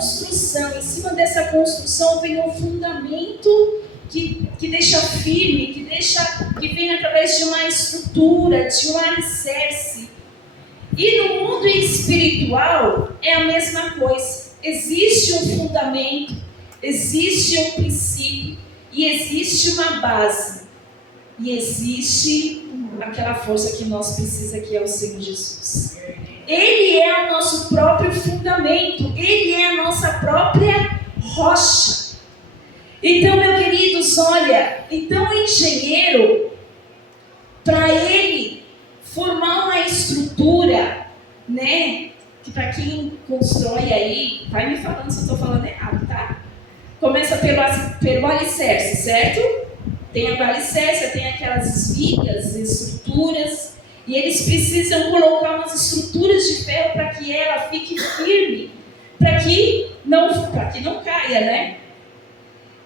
construção. Em cima dessa construção vem um fundamento que deixa firme, que vem através de uma estrutura, de um alicerce. E no mundo espiritual é a mesma coisa. Existe um fundamento, existe um princípio e existe uma base. E existe aquela força que nós precisamos, que é o Senhor Jesus. Ele é o nosso próprio fundamento, Ele é a nossa própria rocha. Então, meus queridos, olha, então o engenheiro, para ele formar uma estrutura, né, que para quem constrói aí, vai me falando se eu estou falando errado, tá? Começa pelo alicerce, certo? Tem a alicerce, tem aquelas vigas, estruturas, e eles precisam colocar umas estruturas de ferro para que ela fique firme, para que não caia, né?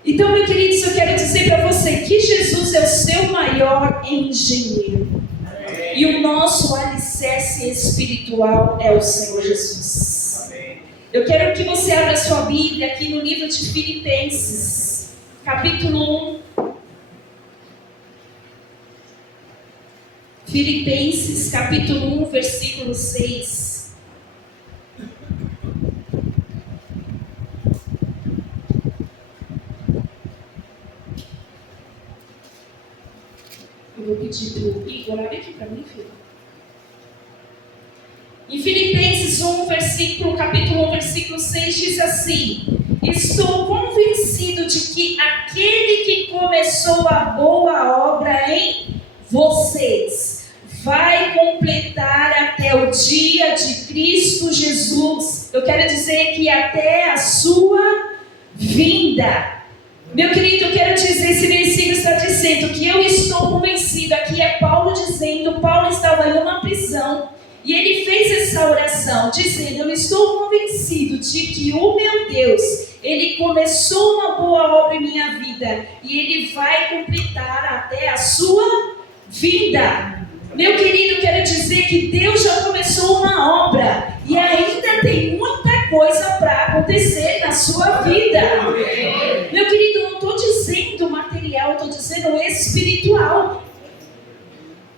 Então, meu querido, eu quero dizer para você que Jesus é o seu maior engenheiro. Amém. E o nosso alicerce espiritual é o Senhor Jesus. Amém. Eu quero que você abra sua Bíblia aqui no livro de Filipenses, capítulo 1. Filipenses, capítulo 1, versículo 6. Eu vou pedir para o Igor, abre aqui para mim, filho. Em Filipenses 1, capítulo 1, versículo 6, diz assim: estou convencido de que aquele que começou a boa obra em vocês vai completar até o dia de Cristo Jesus. Eu quero dizer que até a sua vinda. Meu querido, eu quero dizer, esse versículo está dizendo que eu estou convencido. Aqui é Paulo dizendo, Paulo estava em uma prisão e ele fez essa oração dizendo: eu estou convencido de que o meu Deus, Ele começou uma boa obra em minha vida e Ele vai completar até a sua vinda. Meu querido, eu quero dizer que Deus já começou uma obra e ainda tem muita coisa para acontecer na sua vida. Meu querido, não estou dizendo material, estou dizendo espiritual.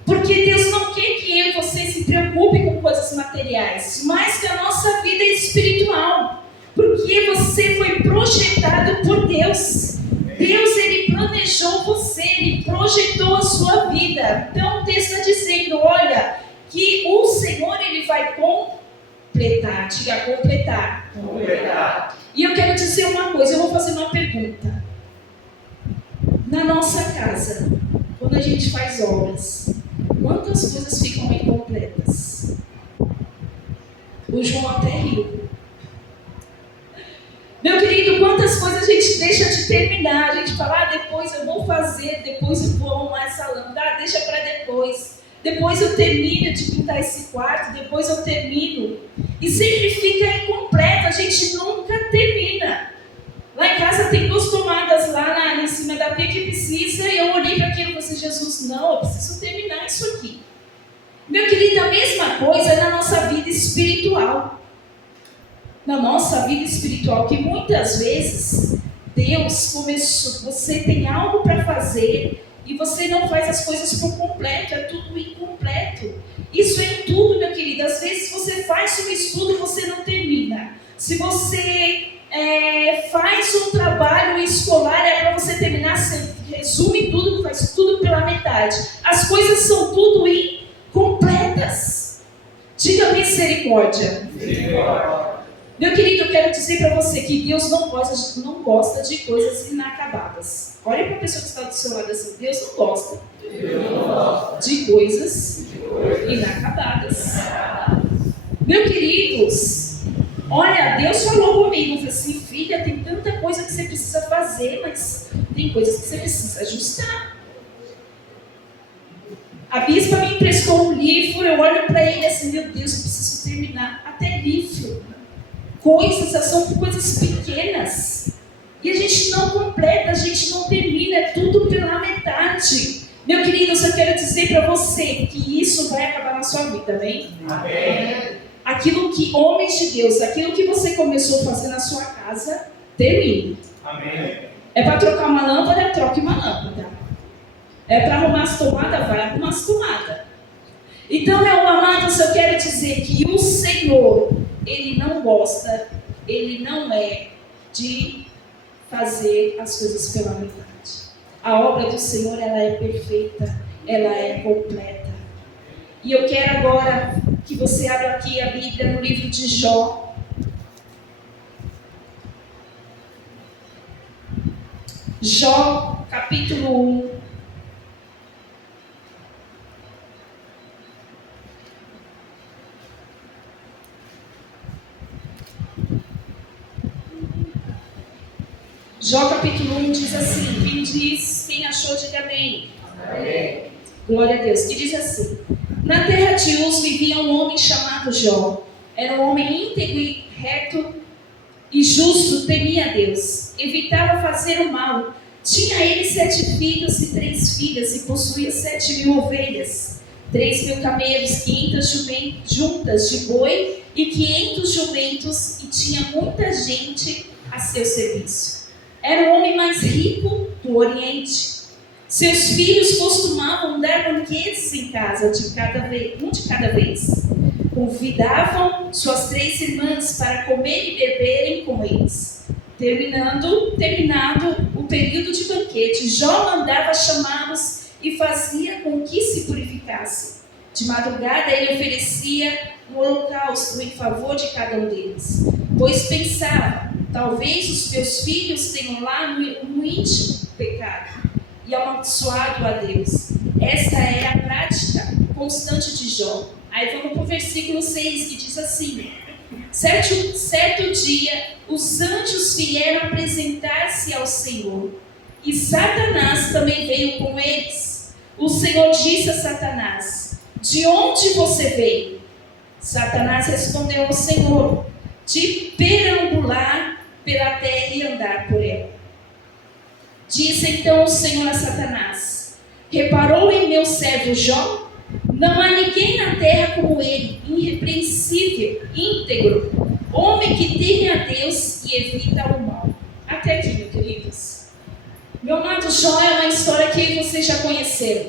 Porque Deus não quer que eu e você se preocupe com coisas materiais, mas que a nossa vida é espiritual. Porque você foi projetado por Deus. Deus, Ele planejou você, Ele projetou a sua vida. Então o texto está dizendo, olha, que o Senhor, Ele vai completar. Diga, completar. Completar. E eu quero dizer uma coisa, eu vou fazer uma pergunta. Na nossa casa, quando a gente faz obras, quantas coisas ficam incompletas? O João até riu. Meu querido, quantas coisas a gente deixa de terminar? A gente fala, depois eu vou fazer, depois eu vou arrumar essa lâmpada, deixa para depois. Depois eu termino de pintar esse quarto, depois eu termino. E sempre fica incompleto, a gente nunca termina. Lá em casa tem 2 tomadas lá em cima da pia que precisa, e eu olhei para aquilo e falei, Jesus, não, eu preciso terminar isso aqui. Meu querido, a mesma coisa na nossa vida espiritual. Na nossa vida espiritual, que muitas vezes Deus começou, você tem algo para fazer e você não faz as coisas por completo, é tudo incompleto. Isso é em tudo, meu querido. Às vezes você faz um estudo e você não termina. Se você faz um trabalho escolar, é para você terminar, você resume tudo, faz tudo pela metade. As coisas são tudo incompletas. Diga misericórdia. Misericórdia. Meu querido, eu quero dizer para você que Deus não gosta de coisas inacabadas. Olha para a pessoa que está do seu lado assim, Deus não gosta de coisas inacabadas. Meus queridos, olha, Deus falou comigo, falou assim, filha, tem tanta coisa que você precisa fazer, mas tem coisas que você precisa ajustar. A bispa me emprestou um livro, eu olho para ele assim, meu Deus, eu preciso terminar até livro. São coisas pequenas. E a gente não completa, a gente não termina, é tudo pela metade. Meu querido, eu só quero dizer para você que isso vai acabar na sua vida, amém? Amém. aquilo que, homens de Deus, aquilo que você começou a fazer na sua casa, termine. Amém. É para trocar uma lâmpada, troque uma lâmpada. É para arrumar as tomadas, vai arrumar as tomadas. Então, meu amados, eu quero dizer que o Senhor, Ele não gosta, Ele não é de fazer as coisas pela metade. A obra do Senhor, ela é perfeita, ela é completa. E eu quero agora que você abra aqui a Bíblia no livro de Jó. Jó, capítulo 1. Jó capítulo 1 diz assim, quem achou, diga amém. Amém. Glória a Deus, que diz assim: na terra de Uz vivia um homem chamado Jó. Era um homem íntegro e reto e justo, temia a Deus, evitava fazer o mal. Tinha ele 7 filhos e 3 filhas e possuía 7.000 ovelhas, 3.000 camelos, 500 juntas de boi e 500 jumentos, e tinha muita gente a seu serviço. Era o homem mais rico do Oriente. Seus filhos costumavam dar banquetes em casa, um de cada vez. Convidavam suas 3 irmãs para comer e beberem com eles. Terminado o período de banquete, Jó mandava chamá-los e fazia com que se purificassem. De madrugada ele oferecia um holocausto em favor de cada um deles, pois pensava: talvez os meus filhos tenham lá no íntimo pecado e amaldiçoado a Deus. Esta é a prática constante de Jó. Aí vamos para o versículo 6, que diz assim: certo dia, os anjos vieram apresentar-se ao Senhor, e Satanás também veio com eles. O Senhor disse a Satanás: de onde você veio? Satanás respondeu ao Senhor: de perambular pela terra e andar por ela. Disse então o Senhor a Satanás: reparou em meu servo Jó? Não há ninguém na terra como ele, irrepreensível, íntegro, homem que teme a Deus e evita o mal. Até aqui, meus queridos. Meu amado, Jó é uma história que vocês já conheceram.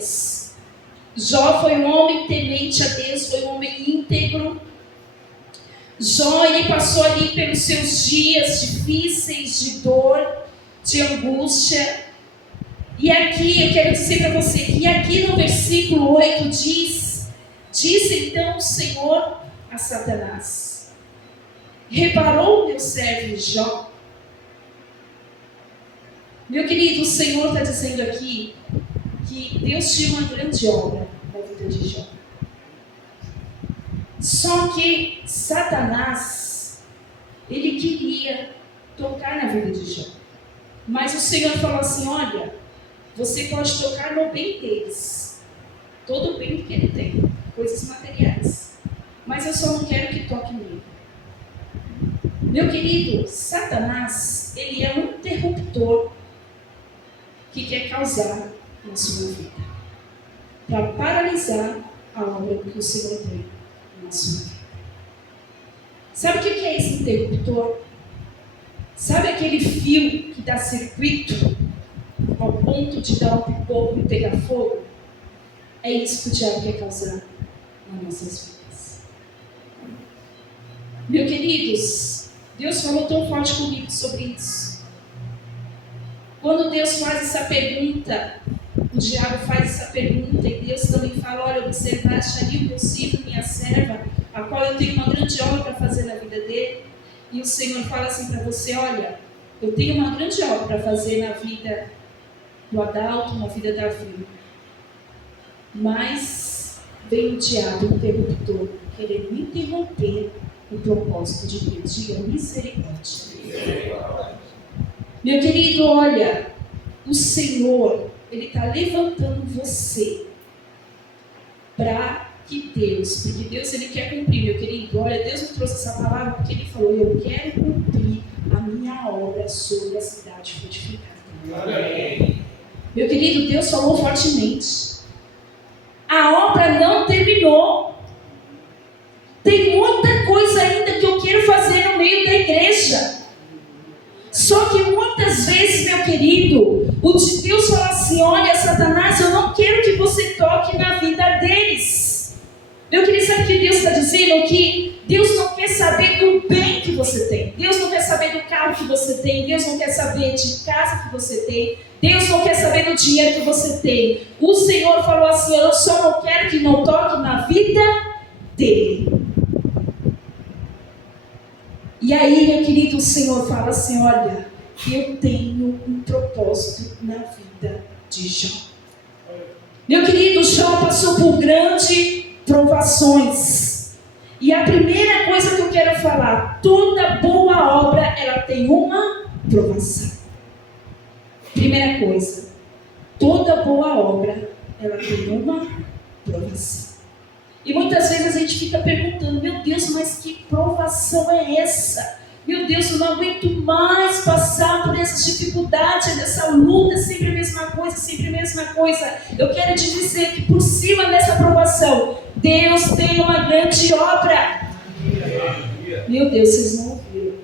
Jó foi um homem temente a Deus, foi um homem íntegro. Jó, ele passou ali pelos seus dias difíceis de dor, de angústia. E aqui eu quero dizer para você que aqui no versículo 8 disse então o Senhor a Satanás: reparou o meu servo Jó? Meu querido, o Senhor está dizendo aqui que Deus tinha uma grande obra na vida de Jó. Só que Satanás, ele queria tocar na vida de Jó. Mas o Senhor falou assim: olha, você pode tocar no bem deles, todo o bem que ele tem, coisas materiais, mas eu só não quero que toque nele. Meu querido, Satanás, ele é um interruptor que quer causar na sua vida, para paralisar a obra que o Senhor tem na sua vida. Sabe o que é esse interruptor? Sabe aquele fio que dá circuito ao ponto de dar um pipoco e pegar fogo? É isso que o diabo quer causar nas nossas vidas. Meus queridos, Deus falou tão forte comigo sobre isso. Quando Deus faz essa pergunta, o diabo faz essa pergunta, e Deus também fala: olha, observaste ali o meu filho, minha serva, a qual eu tenho uma grande obra para fazer na vida dele. E o Senhor fala assim para você: olha, eu tenho uma grande obra para fazer na vida do Adalto, na vida da Vilma. Mas vem o diabo, o interruptor, querendo interromper o propósito de Deus. Diga misericórdia. Meu querido, olha, o Senhor, Ele está levantando você para que Deus, porque Deus, Ele quer cumprir, meu querido. Olha, Deus me trouxe essa palavra porque Ele falou: eu quero cumprir a minha obra sobre a cidade fortificada. Amém. Meu querido, Deus falou fortemente. A obra não terminou. Tem muita coisa ainda que eu quero fazer no meio da igreja. Só que muitas vezes, meu querido, o de Deus fala assim: olha, Satanás, eu não quero que você toque na vida deles. Meu querido, sabe o que Deus está dizendo? Que Deus não quer saber do bem que você tem. Deus não quer saber do carro que você tem. Deus não quer saber de casa que você tem. Deus não quer saber do dinheiro que você tem. O Senhor falou assim: eu só não quero que não toque na vida dele. E aí, meu querido, o Senhor fala assim: olha, eu tenho um propósito na vida de Jó. Meu querido, Jó passou por grandes provações. E a primeira coisa que eu quero falar: toda boa obra, ela tem uma provação. Primeira coisa, toda boa obra, ela tem uma provação. E muitas vezes a gente fica perguntando: meu Deus, mas que provação é essa? Meu Deus, eu não aguento mais passar por essas dificuldades, essa luta, sempre a mesma coisa, sempre a mesma coisa. Eu quero te dizer que por cima dessa provação, Deus tem uma grande obra. Meu Deus, vocês não ouviram.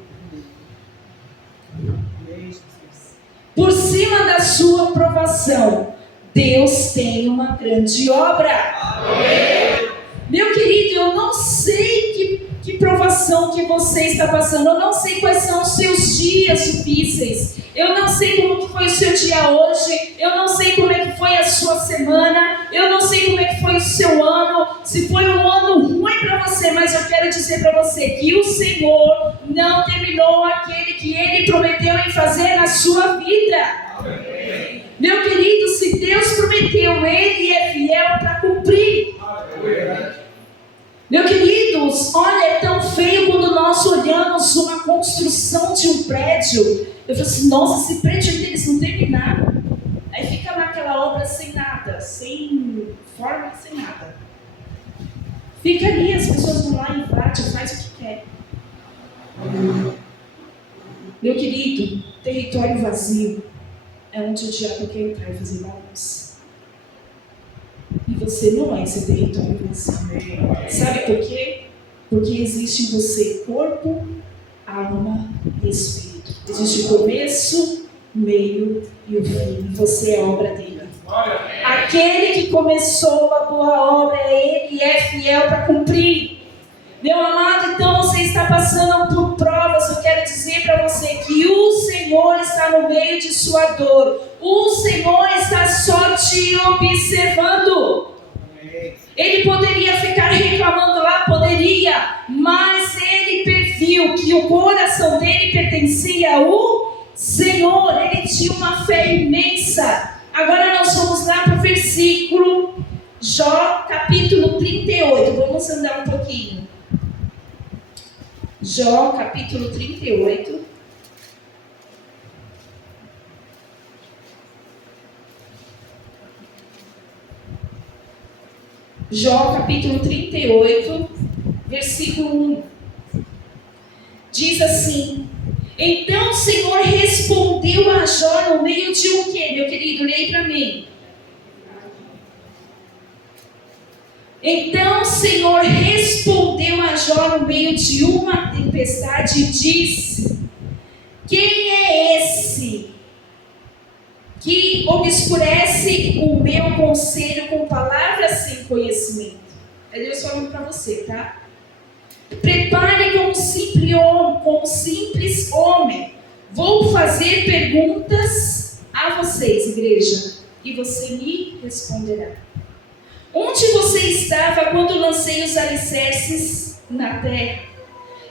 Por cima da sua provação, Deus tem uma grande obra. Amém. Meu querido, eu não sei que provação que você está passando. Eu não sei quais são os seus dias difíceis. Eu não sei como que foi o seu dia hoje. Eu não sei como é que foi a sua semana. Eu não sei como é que foi o seu ano. Se foi um ano ruim para você, mas eu quero dizer para você que o Senhor não terminou aquele que Ele prometeu em fazer na sua vida. Amém. Meu querido, se Deus prometeu, Ele é fiel para cumprir. Amém. Meu queridos, olha, é tão feio quando nós olhamos uma construção de um prédio. Eu falo assim: nossa, esse prédio ainda eles não terminaram. Aí fica naquela obra sem nada, sem forma, sem nada. Fica ali, as pessoas vão lá, invadem, faz o que quer. Meu querido, território vazio é onde o diabo quer entrar e fazer bagunça. E você não é esse território vazio. Sabe por quê? Porque existe em você corpo, alma e espírito. Existe o começo, meio e o fim. E você é obra dele. Aquele que começou a boa obra, ele é fiel para cumprir. Meu amado, então você está passando por provas. Eu quero dizer para você que o Senhor está no meio de sua dor. O Senhor está só te observando. Ele poderia ficar reclamando lá, poderia, mas ele viu que o coração dele pertencia ao Senhor. Ele tinha uma fé imensa. Agora nós vamos lá para o versículo Jó, capítulo 38. Vamos andar um pouquinho. Jó, capítulo 38. Jó, capítulo 38, versículo 1. Diz assim: então o Senhor respondeu a Jó no meio de um quê, meu querido? Leia para mim. Então o Senhor respondeu a Jó no meio de uma tempestade e disse: quem é esse que obscurece o meu conselho com palavras sem conhecimento? É Deus falando para você, tá? Prepare como simples homem. Vou fazer perguntas a vocês, igreja, e você me responderá. Onde você estava quando lancei os alicerces na terra?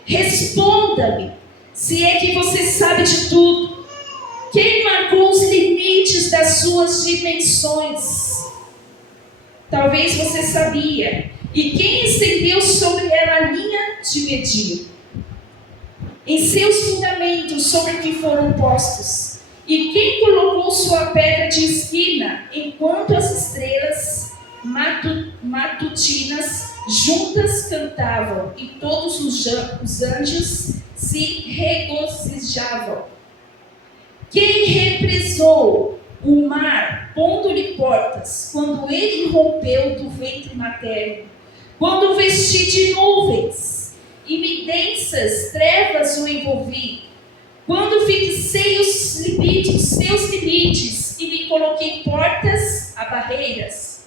Responda-me, se é que você sabe de tudo. Quem marcou os limites das suas dimensões? Talvez você sabia. E quem estendeu sobre ela a linha de medir? Em seus fundamentos sobre que foram postos? E quem colocou sua pedra de esquina, enquanto as estrelas matutinas juntas cantavam, e todos os anjos se regozijavam? Quem represou o mar, pondo-lhe portas, quando ele rompeu do ventre materno? Quando vesti de nuvens e me densas trevas o envolvi. Quando fixei os limites, seus limites, e me coloquei portas a barreiras.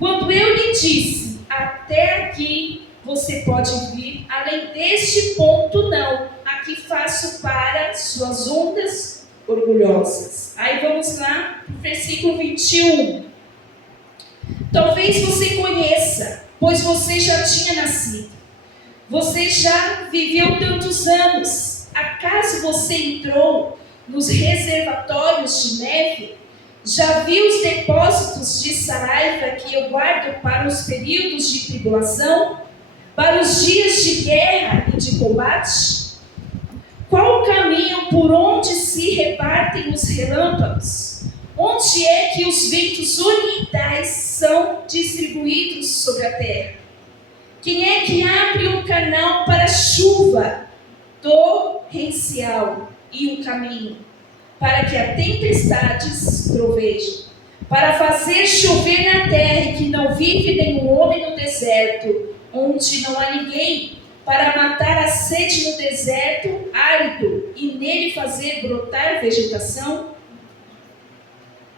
Quando eu lhe disse, até aqui você pode vir, além deste ponto não, aqui faço para suas ondas orgulhosas. Aí vamos lá para o versículo 21. Talvez você conheça, pois você já tinha nascido. Você já viveu tantos anos. Acaso você entrou nos reservatórios de neve? Já viu os depósitos de saraiva que eu guardo para os períodos de tribulação? Para os dias de guerra e de combate? Qual o caminho por onde se repartem os relâmpagos? Onde é que os ventos orientais são distribuídos sobre a terra? Quem é que abre um canal para a chuva torrencial e um caminho, para que a tempestades trovejam, para fazer chover na terra e que não vive nenhum homem no deserto, onde não há ninguém, para matar a sede no deserto árido e nele fazer brotar vegetação?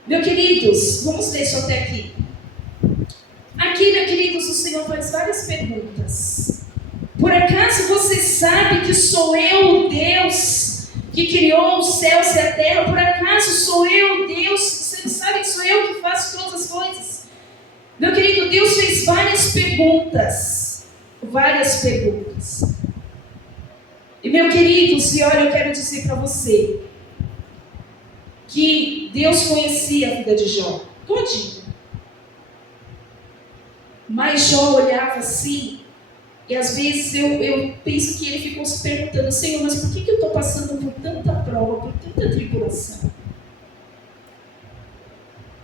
Meus queridos, vamos ler isso até aqui. Aqui, meus queridos, o Senhor faz várias perguntas. Por acaso você sabe que sou eu o Deus que criou os céus e a terra? Por acaso sou eu o Deus? Você não sabe que sou eu que faço todas as coisas? Meu querido, Deus fez várias perguntas. Várias perguntas. E, meu queridos, e olha, eu quero dizer para você que Deus conhecia a vida de Jó todinha. Mas Jó olhava assim, e às vezes eu penso que ele ficou se perguntando, Senhor, mas por que eu estou passando por tanta prova, por tanta tribulação?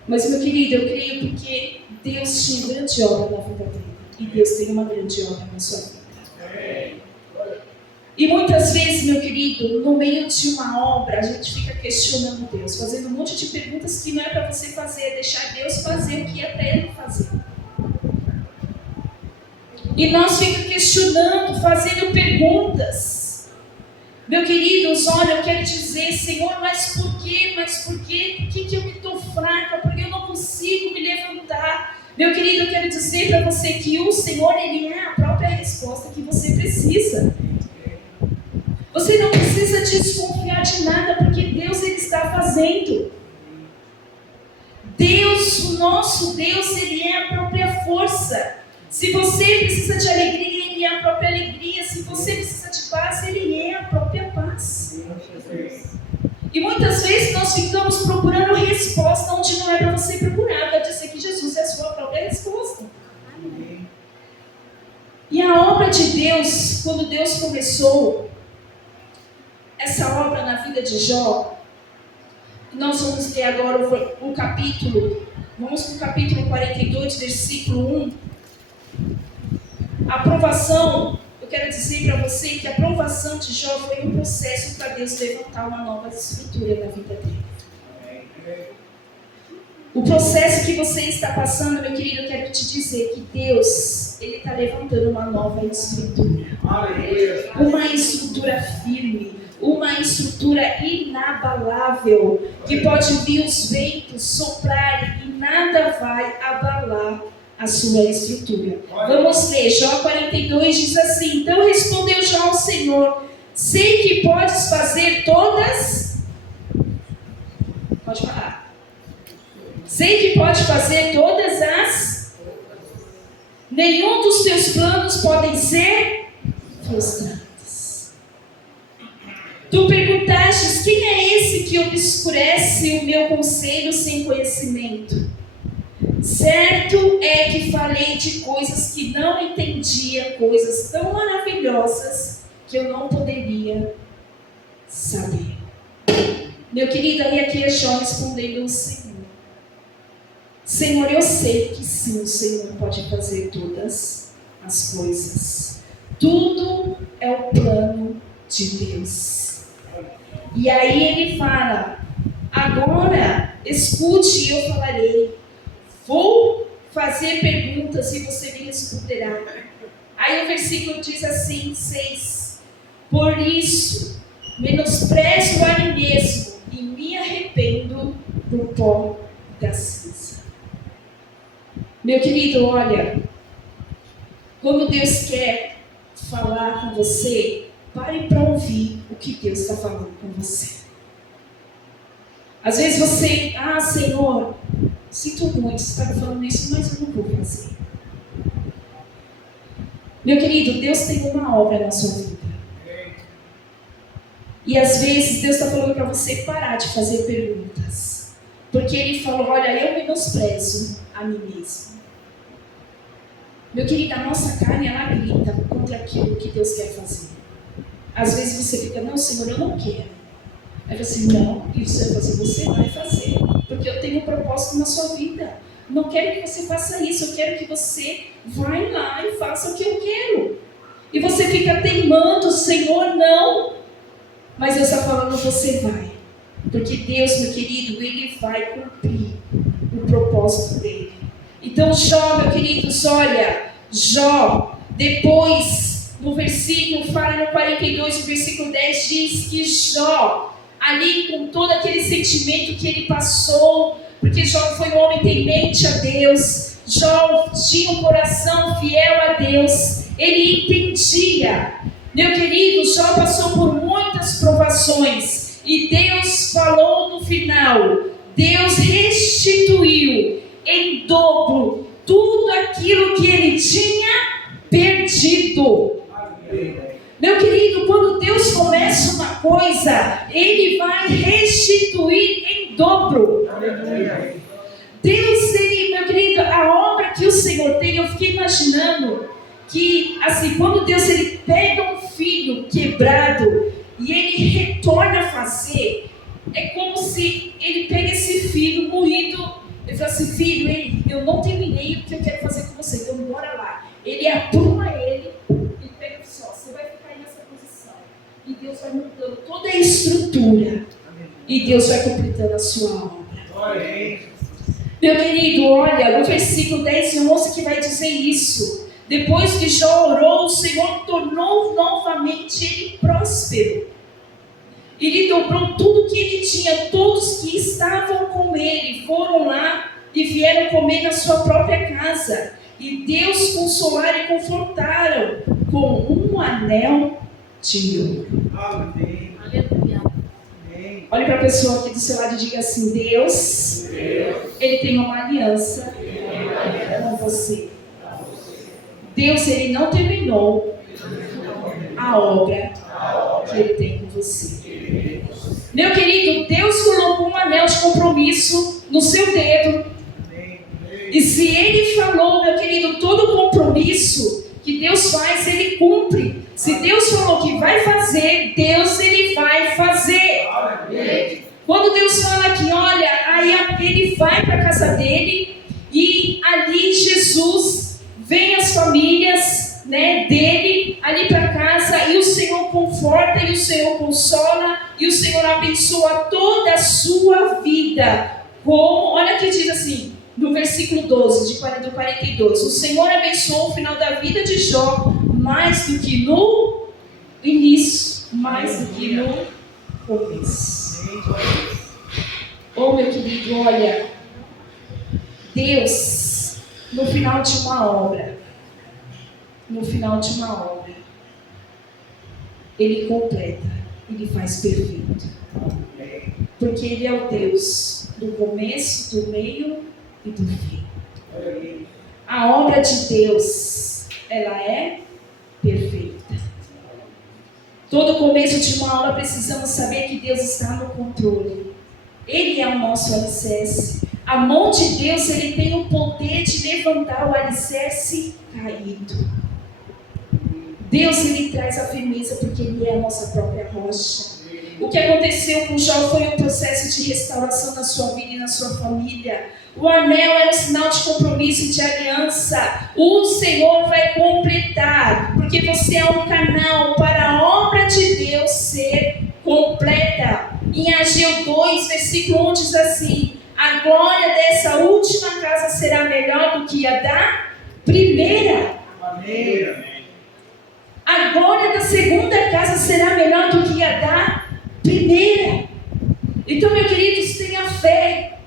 Mas, meu querido, eu creio porque Deus tinha uma grande obra na vida dele. E Deus tem uma grande obra na sua vida. E muitas vezes, meu querido, no meio de uma obra, a gente fica questionando Deus, fazendo um monte de perguntas que não é para você fazer, é deixar Deus fazer o que é para Ele fazer. E nós ficamos questionando, fazendo perguntas. Meu queridos, olha, eu quero dizer, Senhor, mas por quê? Por que eu me estou fraca? Por que eu não consigo me levantar? Meu querido, eu quero dizer para você que o Senhor, Ele é a própria resposta que você precisa. Você não precisa desconfiar de nada, porque Deus, Ele está fazendo. Deus, o nosso Deus, Ele é a própria força. Se você precisa de alegria, Ele é a própria alegria. Se você precisa de paz, Ele é a própria paz. E muitas vezes nós ficamos procurando resposta onde não é para você procurar, para dizer que Jesus é a sua própria resposta. E a obra de Deus, quando Deus começou essa obra na vida de Jó, nós vamos ler agora o capítulo, vamos para o capítulo 42, versículo 1. A aprovação, eu quero dizer para você que a aprovação de Jó foi um processo para Deus levantar uma nova estrutura na vida dele. O processo que você está passando, meu querido, eu quero te dizer que Deus, Ele está levantando uma nova estrutura. Uma estrutura firme. Uma estrutura inabalável, que pode vir os ventos soprarem e nada vai abalar a sua estrutura. Vamos ler, Jó 42 diz assim: então respondeu Jó ao Senhor, sei que podes fazer todas... Pode falar. Sei que pode fazer todas as... Nenhum dos teus planos podem ser frustrados. Tu perguntastes, quem é esse que obscurece o meu conselho sem conhecimento? Certo é que falei de coisas que não entendia, coisas tão maravilhosas que eu não poderia saber. Meu querido, aí aqui é Jó respondendo ao Senhor. Senhor, eu sei que sim, o Senhor pode fazer todas as coisas. Tudo é o plano de Deus. E aí ele fala, agora escute e eu falarei. Vou fazer perguntas e você me responderá. Aí o versículo diz assim, 6. Por isso, menosprezo a mim mesmo e me arrependo do pó da cinza. Meu querido, olha, quando Deus quer falar com você, pare para ouvir o que Deus está falando com você. Às vezes você, Senhor, sinto muito, você está falando isso, mas eu não vou fazer. Meu querido, Deus tem uma obra na sua vida. E às vezes Deus está falando para você parar de fazer perguntas. Porque Ele falou, olha, eu menosprezo a mim mesmo. Meu querido, a nossa carne, ela grita contra aquilo que Deus quer fazer. Às vezes você fica, não, Senhor, eu não quero. Aí você assim, não, isso vai fazer, você vai fazer. Porque eu tenho um propósito na sua vida. Não quero que você faça isso, eu quero que você vá lá e faça o que eu quero. E você fica teimando, Senhor, não. Mas Deus está falando, você vai. Porque Deus, meu querido, Ele vai cumprir o propósito dEle. Então Jó, meu queridos, olha, Jó, depois no versículo, fala no 42, no versículo 10, diz que Jó, ali com todo aquele sentimento que ele passou, porque Jó foi um homem temente a Deus, Jó tinha um coração fiel a Deus, ele entendia. Meu querido, Jó passou por muitas provações e Deus falou no final, Deus restituiu em dobro tudo aquilo que ele tinha perdido. Meu querido, quando Deus começa uma coisa, Ele vai restituir em dobro. Deus, meu querido, a obra que o Senhor tem, eu fiquei imaginando que, assim, quando Deus ele pega um filho quebrado e ele retorna a fazer, é como se ele pega esse filho moído. Ele fala assim, filho, eu não terminei o que eu quero fazer com você, então bora lá. Ele apruma ele e pega só, você vai ficar aí nessa posição. E Deus vai mudando toda a estrutura. E Deus vai completando a sua obra. Meu querido, olha, no versículo 10 e 11 que vai dizer isso. Depois que Jó orou, o Senhor tornou novamente ele próspero. Ele dobrou tudo que ele tinha. Todos que estavam com ele foram lá e vieram comer na sua própria casa. E Deus consolaram e confortaram com um anel de ouro. Amém. Aleluia. Olhe para a pessoa aqui do seu lado e diga assim, Deus, Ele tem uma aliança com você. Deus, Ele não terminou a obra que Ele tem com você. Meu querido, Deus colocou um anel de compromisso no seu dedo. E se Ele falou, meu querido, todo compromisso que Deus faz, Ele cumpre. Se Deus falou que vai fazer, Deus, Ele vai fazer. Quando Deus fala que, olha, aí Ele vai para a casa dele e ali Jesus vem as famílias, né, dele ali para casa e o Senhor conforta e o Senhor consola e o Senhor abençoa toda a sua vida. Como, olha que diz assim, no versículo 12, do 42, o Senhor abençoou o final da vida de Jó mais do que no início, mais do que no começo. Oh, meu querido, olha, Deus, no final de uma obra, Ele completa, Ele faz perfeito. Porque Ele é o Deus do começo, do meio e do fim. A obra de Deus, ela é perfeita. Todo começo de uma obra precisamos saber que Deus está no controle. Ele é o nosso alicerce. A mão de Deus, Ele tem o poder de levantar o alicerce caído. Deus, Ele traz a firmeza porque Ele é a nossa própria rocha. O que aconteceu com Jó foi um processo de restauração na sua vida e na sua família. O anel era um sinal de compromisso e de aliança. O Senhor vai completar, porque você é um canal para a obra de Deus ser completa. Em Ageu 2, versículo 1 diz assim, a glória dessa última casa será melhor do que a da primeira. Amém. glória da segunda casa será melhor do que a da primeira. Então, meu querido, tenha fé.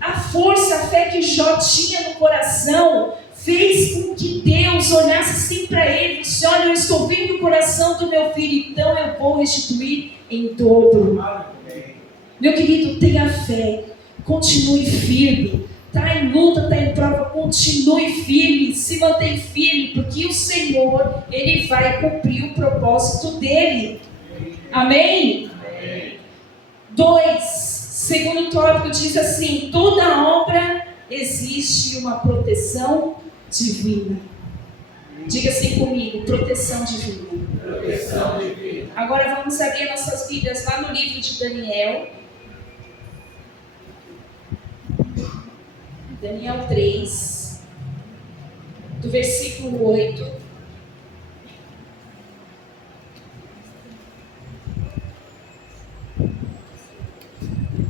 A força, a fé que Jó tinha no coração, fez com que Deus olhasse assim para ele e disse: olha, eu estou vendo o coração do meu filho, então eu vou restituir em dobro. Meu querido, tenha fé, continue firme. Está em luta, está em prova, continue firme, se mantém firme, porque o Senhor, Ele vai cumprir o propósito dEle. Amém? 2, segundo tópico diz assim: toda obra existe uma proteção divina. Diga assim comigo: proteção divina. Proteção divina. Agora vamos abrir nossas Bíblias lá no livro de Daniel. Daniel 3, do versículo 8.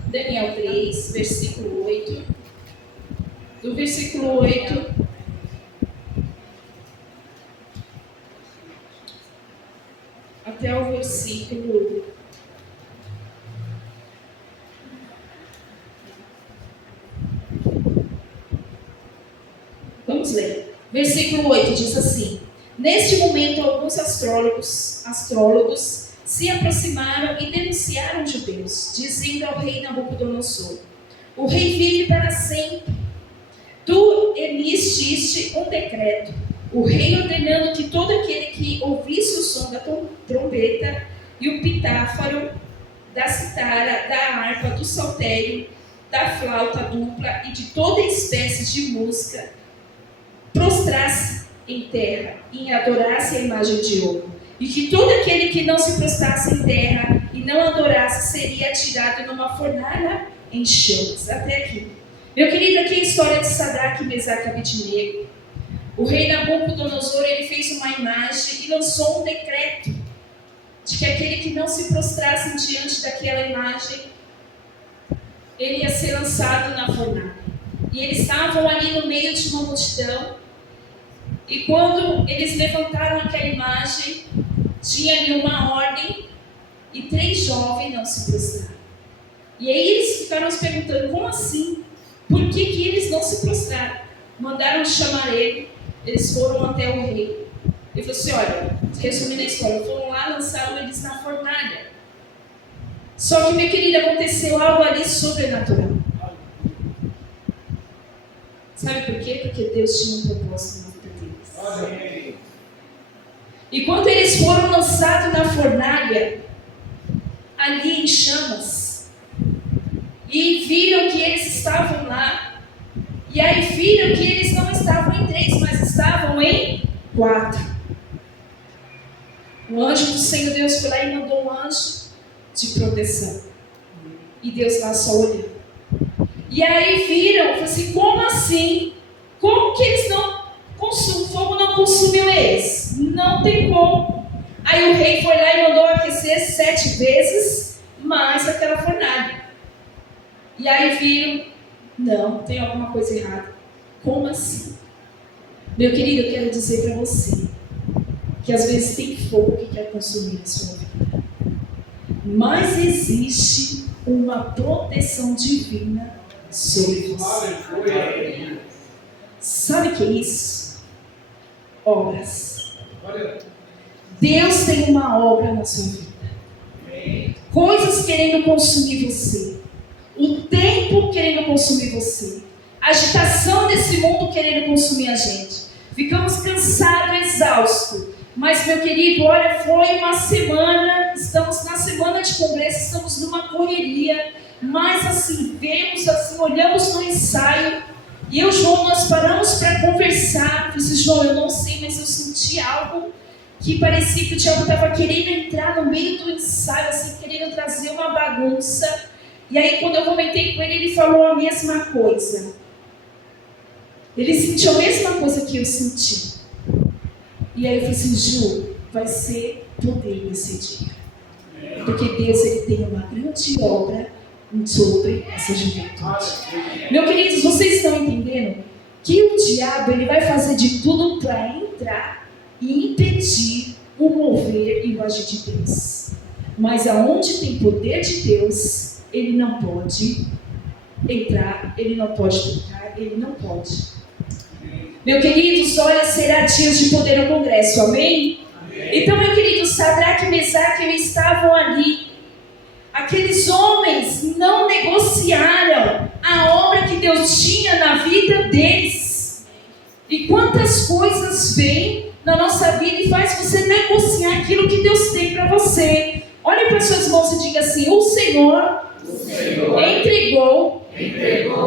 Daniel 3, versículo 8. Do versículo 8 até o versículo 'Vamos ler. Versículo 8 diz assim: neste momento, alguns astrólogos se aproximaram e denunciaram os judeus, dizendo ao rei Nabucodonosor: o rei vive para sempre. Tu emitiste um decreto, o rei ordenando que todo aquele que ouvisse o som da trombeta e o pitáfaro, da citara, da harpa, do saltério, da flauta dupla e de toda espécie de música, prostrasse em terra e adorasse a imagem de ouro, e que todo aquele que não se prostrasse em terra e não adorasse seria atirado numa fornalha em chamas. Até aqui. Meu querido, aqui é a história de Sadraque, Mesaque e Abednego. O rei Nabucodonosor, ele fez uma imagem e lançou um decreto de que aquele que não se prostrasse diante daquela imagem, ele ia ser lançado na fornalha. E eles estavam ali no meio de uma multidão. E quando eles levantaram aquela imagem, tinha ali uma ordem e 3 jovens não se prostraram. E aí eles ficaram se perguntando: como assim? Por que eles não se prostraram? Mandaram chamar ele, eles foram até o rei. Ele falou assim: olha, resumindo a história, foram lá, lançaram eles na fornalha. Só que, meu querido, aconteceu algo ali sobrenatural. Sabe por quê? Porque Deus tinha um propósito na vida deles. E quando eles foram lançados na fornalha, ali em chamas, e viram que eles estavam lá, e aí viram que eles não estavam em 3, mas estavam em 4. O anjo do Senhor Deus foi lá e mandou um anjo de proteção. E Deus lá só olhando. E aí viram, falaram assim: como assim? Como que eles não consumem? O fogo não consumiu eles? Não tem como. Aí o rei foi lá e mandou aquecer 7 vezes mais aquela fornalha. E aí viram: não, tem alguma coisa errada. Como assim? Meu querido, eu quero dizer para você que às vezes tem fogo que quer consumir a sua vida, mas existe uma proteção divina sobre você. Sabe o que é isso? Obras. Deus tem uma obra na sua vida. Coisas querendo consumir você. O tempo querendo consumir você. A agitação desse mundo querendo consumir a gente. Ficamos cansados, exaustos. Mas, meu querido, olha, foi uma semana, estamos na semana de congresso, estamos numa correria, mas assim, vemos, assim, olhamos no ensaio, e eu e o João, nós paramos para conversar. Eu disse: João, eu não sei, mas eu senti algo que parecia que o diabo estava querendo entrar no meio do ensaio, assim, querendo trazer uma bagunça. E aí, quando eu comentei com ele, ele falou a mesma coisa. Ele sentiu a mesma coisa que eu senti. E aí eu falei assim: Ju, vai ser poder nesse dia. Porque Deus, ele tem uma grande obra sobre essa juventude. Meus queridos, vocês estão entendendo que o diabo, ele vai fazer de tudo para entrar e impedir o mover e o agir de Deus. Mas aonde tem poder de Deus, ele não pode entrar, ele não pode tocar, ele não pode. Meu queridos, olha, será dias de poder no congresso, amém? Então, meu querido, Sadraque, Mesaque, eles estavam ali. Aqueles homens não negociaram a obra que Deus tinha na vida deles. E quantas coisas vêm na nossa vida e faz você negociar aquilo que Deus tem para você. Olhe para suas mãos e diga assim: o Senhor entregou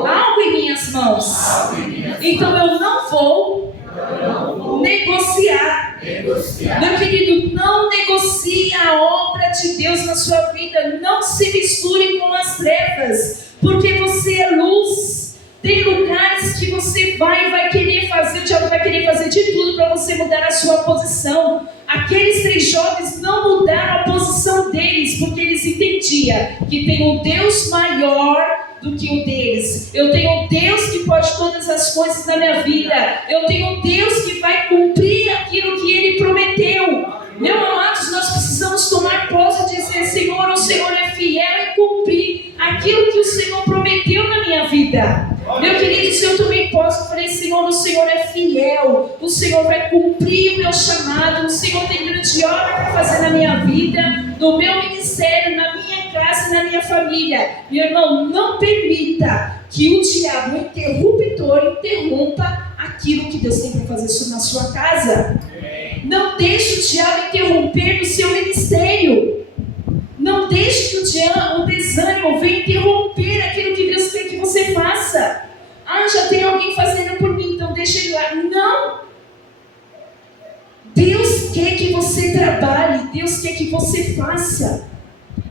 algo em minhas mãos. Então eu não vou negociar. Meu querido, não negocie a obra de Deus na sua vida. Não se misture com as trevas, porque você é luz. Tem lugares que você vai querer fazer, o diabo vai querer fazer de tudo para você mudar a sua posição. Aqueles 3 jovens não mudaram a posição deles, porque eles entendiam que tem um Deus maior do que o deles. Eu tenho um Deus que pode todas as coisas na minha vida. Eu tenho um Deus que vai cumprir aquilo que Ele prometeu. Meu amados, nós precisamos tomar posse e dizer: Senhor, o Senhor é fiel em cumprir aquilo que o Senhor prometeu na minha vida. Meu querido, se eu tomei posse, eu falei: Senhor, o Senhor é fiel, o Senhor vai cumprir o meu chamado, o Senhor tem grande obra para fazer na minha vida, no meu ministério, na minha casa e na minha família. Meu irmão, não permita que o diabo interruptor interrompa aquilo que Deus tem para fazer na sua casa. Não deixe o diabo interromper o seu ministério. Não deixe que o desânimo venha interromper aquilo que Deus quer que você faça. Ah, já tem alguém fazendo por mim, então deixa ele lá. Não! Deus quer que você trabalhe, Deus quer que você faça.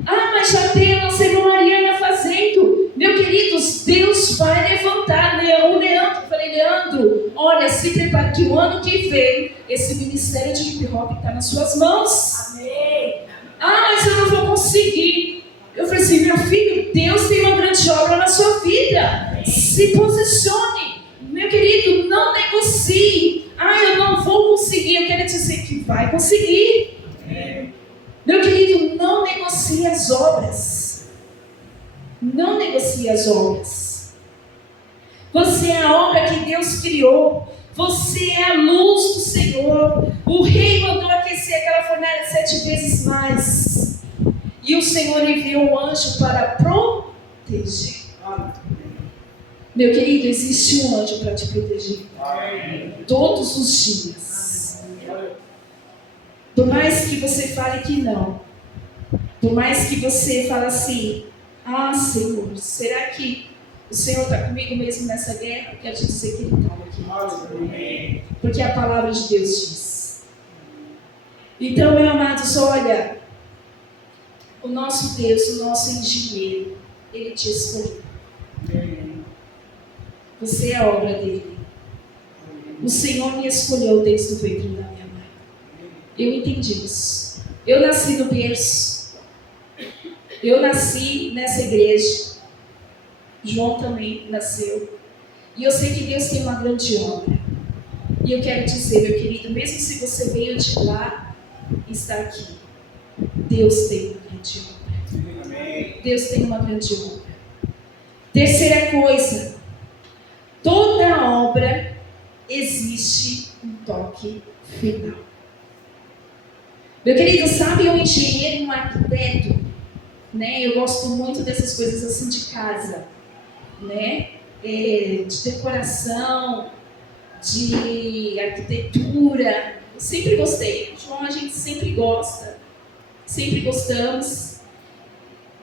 Ah, mas já tem a nossa irmã Mariana fazendo. Meu queridos, Deus vai levantar. O Leandro, eu falei: Leandro, olha, se prepare que o ano que vem esse ministério de hip hop está nas suas mãos. Amém. Ah, mas eu não vou conseguir. Eu falei assim: meu filho, Deus tem uma grande obra na sua vida. Se posicione. Meu querido, não negocie. Ah, eu não vou conseguir. Eu quero dizer que vai conseguir. Meu querido, não negocie as obras. Não negocie as obras. Você é a obra que Deus criou. Você é a luz do Senhor. O rei mandou aquecer aquela fornalha 7 vezes mais. E o Senhor enviou um anjo para proteger. Meu querido, existe um anjo para te proteger. Todos os dias. Por mais que você fale que não. Por mais que você fale assim: ah, Senhor, será que o Senhor está comigo mesmo nessa guerra? Eu quero te dizer que Ele está aqui. Porque a palavra de Deus diz. Então, meus amados, olha, o nosso Deus, o nosso engenheiro, Ele te escolheu. Você é a obra dele. O Senhor me escolheu desde o ventre da minha mãe. Eu entendi isso. Eu nasci no berço. Eu nasci nessa igreja. João também nasceu. E eu sei que Deus tem uma grande obra. E eu quero dizer, meu querido, mesmo se você veio de lá e está aqui, Deus tem uma grande obra. Deus tem uma grande obra. Terceira coisa, toda obra existe um toque final. Meu querido, sabe um engenheiro, um arquiteto, né? Eu gosto muito dessas coisas assim de casa, né? De decoração, de arquitetura. Eu sempre gostei. João, a gente sempre gosta, sempre gostamos.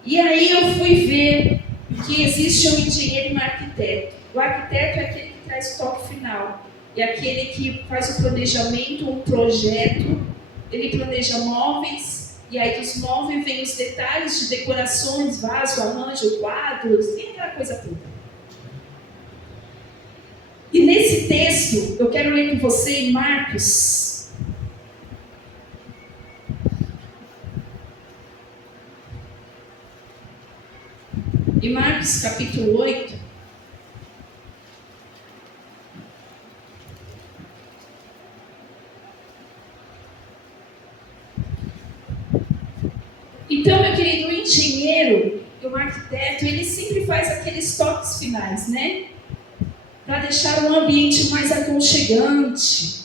E aí eu fui ver que existe um engenheiro e um arquiteto. O arquiteto é aquele que traz o toque final, é aquele que faz o planejamento, um projeto. Ele planeja móveis, e aí dos móveis vem os detalhes de decorações, vaso, arranjo, quadros, e aquela coisa toda. E nesse texto, eu quero ler com você em Marcos. Em Marcos capítulo 8. Então, meu querido, o engenheiro, o arquiteto, ele sempre faz aqueles toques finais, né? Para deixar um ambiente mais aconchegante,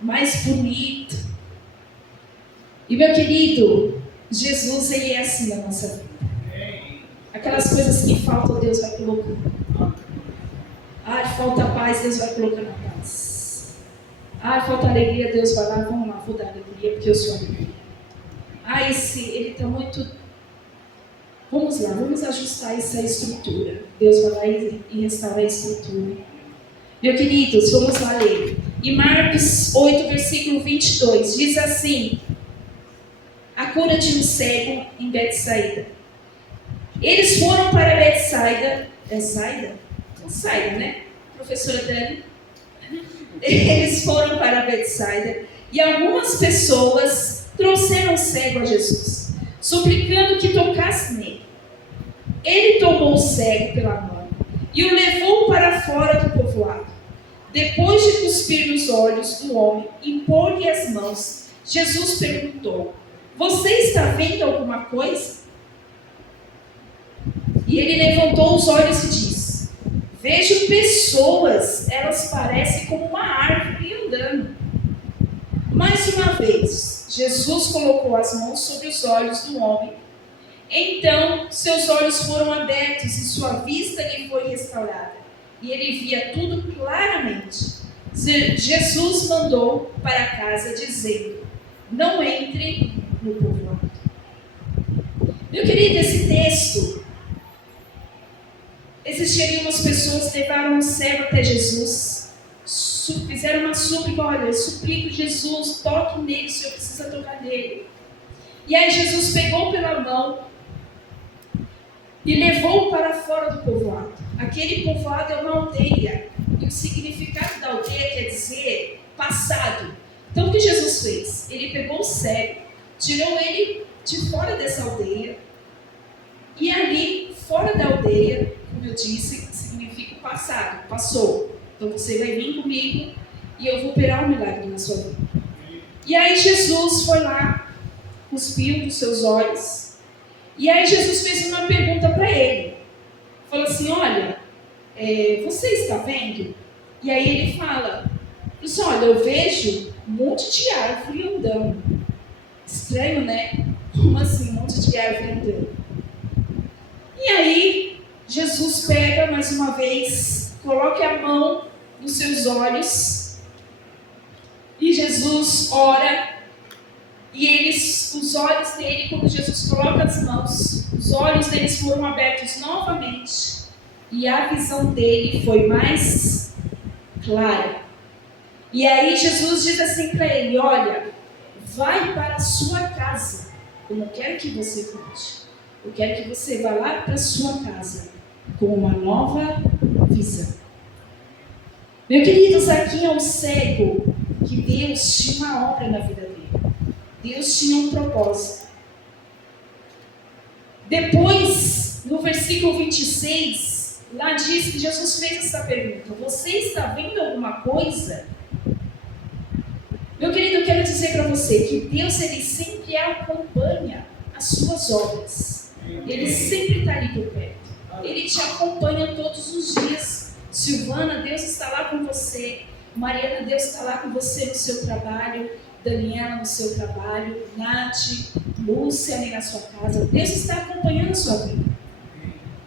mais bonito. E, meu querido, Jesus, ele é assim na nossa vida. Aquelas coisas que faltam, Deus vai colocando. Falta paz, Deus vai colocando a paz. Falta alegria, Deus vai lá, vamos lá, vou dar alegria, porque eu sou alegria. Ele está muito... Vamos lá, vamos ajustar essa estrutura. Deus vai lá e restaura a estrutura. Meu queridos, vamos lá ler. Em Marcos 8, versículo 22, diz assim: a cura de um cego em Betsaida. Eles foram para Betsaida. Betsaida, né? Professora Dani. Eles foram para Betsaida e algumas pessoas trouxeram o cego a Jesus, suplicando que tocasse nele. Ele tomou o cego pela mão e o levou para fora do povoado. Depois de cuspir nos olhos do homem e pôr-lhe as mãos, Jesus perguntou: você está vendo alguma coisa? E ele levantou os olhos e disse: vejo pessoas, elas parecem como uma árvore andando. Mais uma vez, Jesus colocou as mãos sobre os olhos do homem. Então, seus olhos foram abertos e sua vista lhe foi restaurada. E ele via tudo claramente. Jesus mandou para casa dizendo: não entre no povoado. Meu querido, esse texto, existiam umas pessoas que levaram um cego até Jesus, fizeram uma súplica: olha, eu suplico Jesus, toque nele, o Senhor precisa tocar nele. E aí Jesus pegou pela mão e levou para fora do povoado. Aquele povoado é uma aldeia, e o significado da aldeia quer dizer passado. Então o que Jesus fez? Ele pegou o cego, tirou ele de fora dessa aldeia, e ali, fora da aldeia, como eu disse, significa o passado, passou. Então você vai vir comigo e eu vou operar um milagre na sua vida. E aí Jesus foi lá, cuspiu dos seus olhos, e aí Jesus fez uma pergunta para ele. Falou assim: olha, você está vendo? E aí ele fala assim: olha, eu vejo um monte de árvore andando. Estranho, né? Como assim, um monte de árvore andando? E aí Jesus pega mais uma vez, coloca a mão nos seus olhos, e Jesus ora, e os olhos dele, quando Jesus coloca as mãos, os olhos deles foram abertos novamente, e a visão dele foi mais clara. E aí Jesus diz assim para ele: olha, vai para a sua casa, eu não quero que você conte, eu quero que você vá lá para a sua casa com uma nova visão. Meu queridos, aqui é um cego que Deus tinha uma obra na vida dele. Deus tinha um propósito. Depois, no versículo 26, lá diz que Jesus fez essa pergunta: você está vendo alguma coisa? Meu querido, eu quero dizer para você que Deus, ele sempre acompanha as suas obras. Ele sempre está ali por perto. Ele te acompanha todos os dias. Silvana, Deus está lá com você. Mariana, Deus está lá com você no seu trabalho. Daniela, no seu trabalho. Nath, Lúcia, ali na sua casa. Deus está acompanhando a sua vida.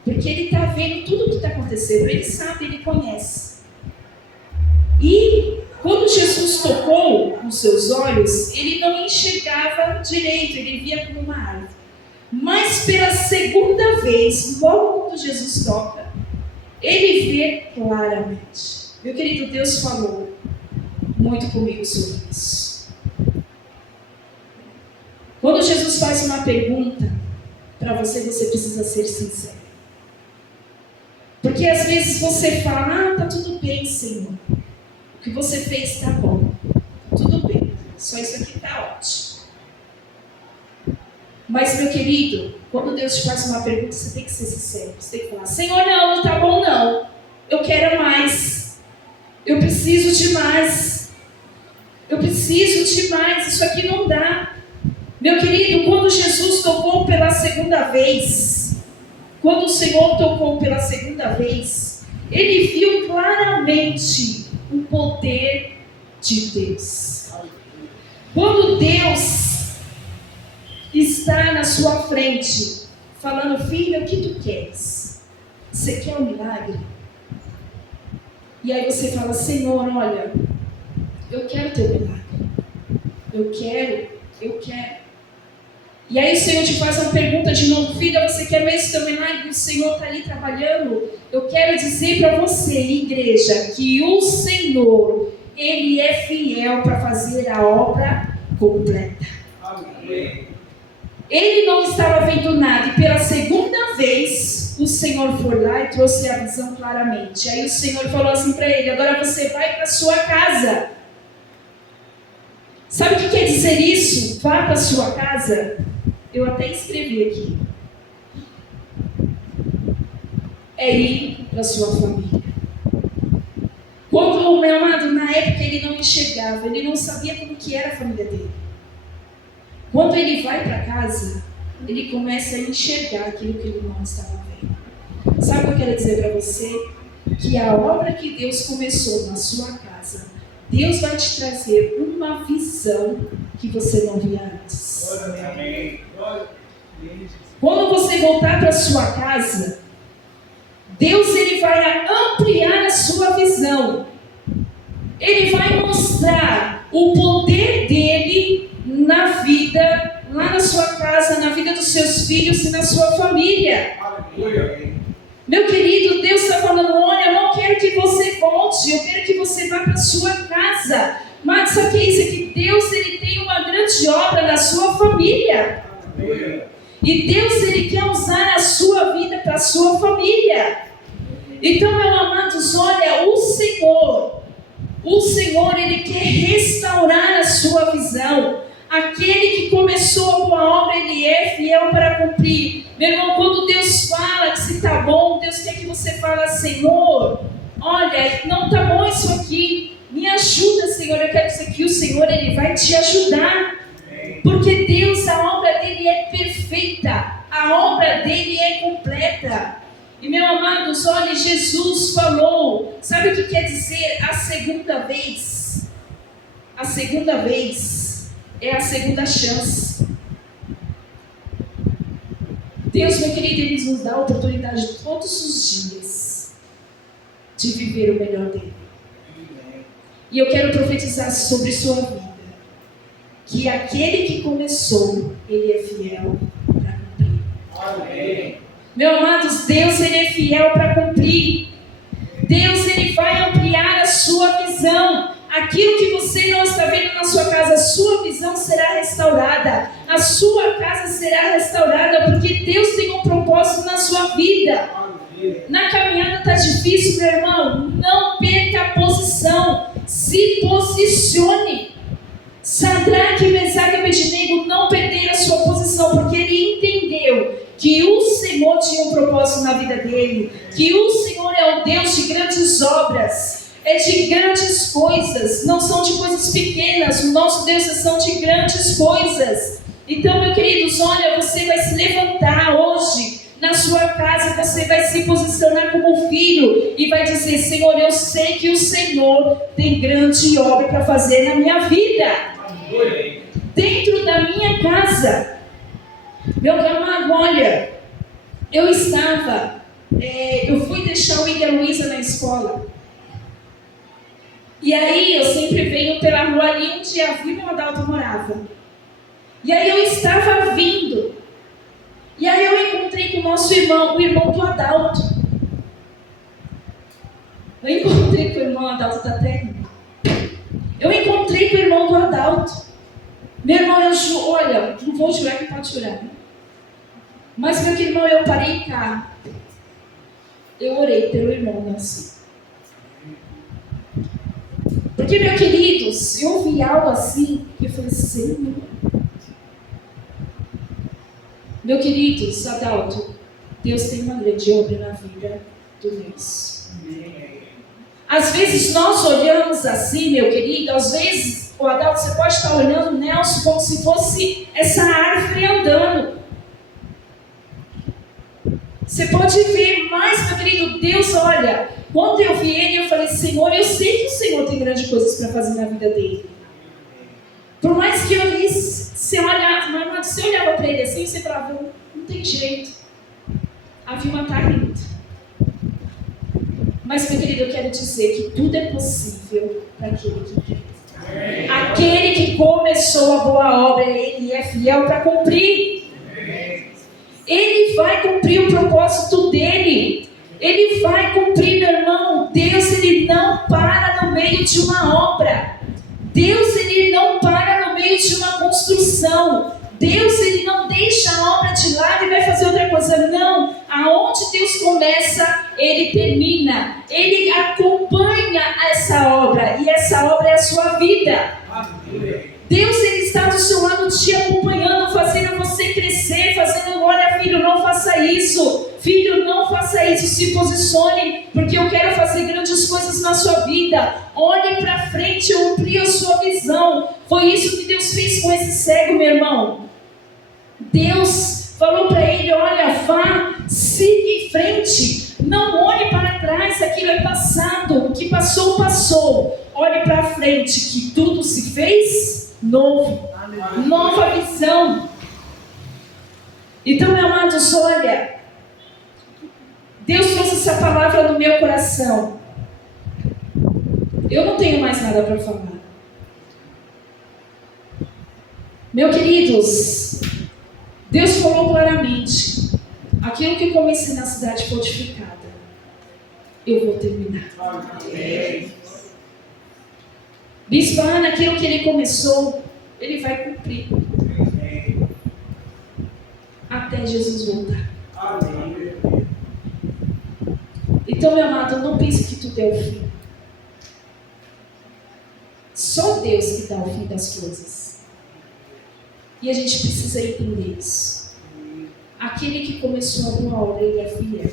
Porque Ele está vendo tudo o que está acontecendo. Ele sabe, Ele conhece. E quando Jesus tocou nos seus olhos, Ele não enxergava direito. Ele via como uma árvore. Mas pela segunda vez, logo quando Jesus toca, ele vê claramente. Meu querido, Deus falou muito comigo sobre isso. Quando Jesus faz uma pergunta para você, você precisa ser sincero. Porque às vezes você fala: tá tudo bem, Senhor. O que você fez está bom. Tudo bem. Só isso aqui está ótimo. Mas, meu querido, quando Deus te faz uma pergunta, você tem que ser sincero. Você tem que falar: Senhor, não está bom não. Eu quero mais. Eu preciso de mais. Eu preciso de mais. Isso aqui não dá. Meu querido, quando Jesus tocou pela segunda vez, quando o Senhor tocou pela segunda vez, ele viu claramente o poder de Deus. Quando Deus está na sua frente, falando: filho, o que tu queres? Você quer um milagre? E aí você fala: Senhor, olha, eu quero teu milagre. Eu quero. E aí o Senhor te faz uma pergunta de novo: filha, você quer mesmo teu milagre? O Senhor está ali trabalhando. Eu quero dizer para você, igreja, que o Senhor, Ele é fiel para fazer a obra completa. Amém. Ele não estava vendo nada, e pela segunda vez o Senhor foi lá e trouxe a visão claramente. Aí o Senhor falou assim para ele: agora você vai para sua casa. Sabe o que quer dizer isso? Vá para sua casa. Eu até escrevi aqui. É ir para sua família. Quando o meu amado, na época, ele não enxergava, ele não sabia como que era a família dele. Quando ele vai para casa, ele começa a enxergar aquilo que ele não estava vendo. Sabe o que eu quero dizer para você? Que a obra que Deus começou na sua casa, Deus vai te trazer uma visão que você não via antes. Quando você voltar para sua casa, Deus ele vai ampliar a sua visão. Ele vai mostrar o poder dele na vida, lá na sua casa, na vida dos seus filhos e na sua família. Meu querido, Deus está falando: olha, eu não quero que você volte, eu quero que você vá para a sua casa. Mas sabe o que é isso? É que Deus ele tem uma grande obra na sua família. E Deus ele quer usar a sua vida para a sua família. Então, meus amados, olha, o Senhor ele quer restaurar a sua visão. Aquele que começou a boa obra, ele é fiel para cumprir. Meu irmão, quando Deus fala que se está bom, Deus quer que você fale: Senhor, olha, não está bom isso aqui, me ajuda, Senhor. Eu quero dizer que o Senhor ele vai te ajudar. Porque Deus, a obra dele é perfeita, a obra dele é completa. E meus amados, olha, Jesus falou, sabe o que quer dizer a segunda vez? A segunda vez é a segunda chance. Deus, meu querido, Ele nos dá a oportunidade todos os dias de viver o melhor dele. E eu quero profetizar sobre sua vida, que aquele que começou, ele é fiel para cumprir. Amém. Meus amados, Deus ele é fiel para cumprir. Deus ele vai ampliar a sua visão. Aquilo que você não está vendo na sua casa, a sua visão será restaurada. A sua casa será restaurada, porque Deus tem um propósito na sua vida. Na caminhada está difícil, meu irmão. Não perca a posição. Se posicione. Sadraque, Mesaque e Abednego não perderam a sua posição, porque ele entendeu que o Senhor tinha um propósito na vida dele, que o Senhor é o Deus de grandes obras, é de grandes coisas, não são de coisas pequenas. O nosso Deus são de grandes coisas. Então, meus queridos, olha, você vai se levantar hoje na sua casa, você vai se posicionar como filho e vai dizer: Senhor, eu sei que o Senhor tem grande obra para fazer na minha vida, dentro da minha casa. Meu amado, olha, eu fui deixar o William e a Luísa na escola. E aí eu sempre venho pela rua ali onde a Vilma e o Adalto moravam. E aí eu estava vindo. E aí eu encontrei com o nosso irmão, o irmão do Adalto. Eu encontrei com o irmão Adalto da terra. Eu encontrei com o irmão do Adalto. Meu irmão, olha, não vou jurar que pode jurar, né? Mas, meu irmão, eu parei cá. Eu orei pelo irmão Nancy. Porque, meu querido, se eu vi algo assim, eu falei: Senhor. Meu querido Adalto, Deus tem uma grande obra na vida do Deus. Às vezes nós olhamos assim, meu querido, às vezes O Adalto, você pode estar olhando o Nelson como se fosse essa árvore andando. Você pode ver mais, meu querido, Deus, olha, quando eu vi ele, eu falei, Senhor, eu sei que o Senhor tem grandes coisas para fazer na vida dele. Por mais que eu li, você olhava para ele assim, você falava, não tem jeito. A Vilma está rindo. Mas, meu querido, eu quero dizer que tudo é possível para aquele que quer. Aquele que começou a boa obra, ele é fiel para cumprir. Ele vai cumprir o propósito dele. Ele vai cumprir, meu irmão. Deus, ele não para no meio de uma obra. Deus, ele não para no meio de uma construção. Deus, ele não deixa a obra de lado e vai fazer outra coisa. Não. Aonde Deus começa, ele termina. Ele acompanha essa obra. E essa obra é a sua vida. Deus, ele está do seu lado te acompanhando, fazendo você crescer, fazendo, olha filho, não faça isso, filho, não faça isso, se posicione, porque eu quero fazer grandes coisas na sua vida, olhe para frente, amplie a sua visão. Foi isso que Deus fez com esse cego, meu irmão. Deus falou para ele, olha, vá, siga em frente, não olhe para trás, aquilo é passado, o que passou, passou, olhe para frente, que tudo se fez novo, nova visão. Então, meu amados, olha, Deus trouxe essa palavra no meu coração. Eu não tenho mais nada para falar. Meus queridos, Deus falou claramente, aquilo que eu comecei na cidade fortificada, eu vou terminar. Bispa Ana, aquilo que ele começou, ele vai cumprir. Até Jesus voltar. Então, meu amado, não pense que tudo é o fim. Só Deus que dá o fim das coisas. E a gente precisa entender isso. Aquele que começou a boa obra, ele é fiel.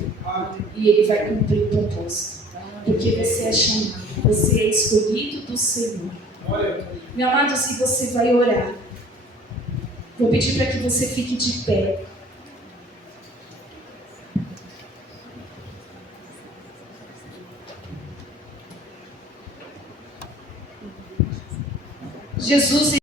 E ele vai cumprir o propósito. Porque você é chamado, você é escolhido do Senhor. Meu amado, se você vai orar, vou pedir para que você fique de pé. Jesus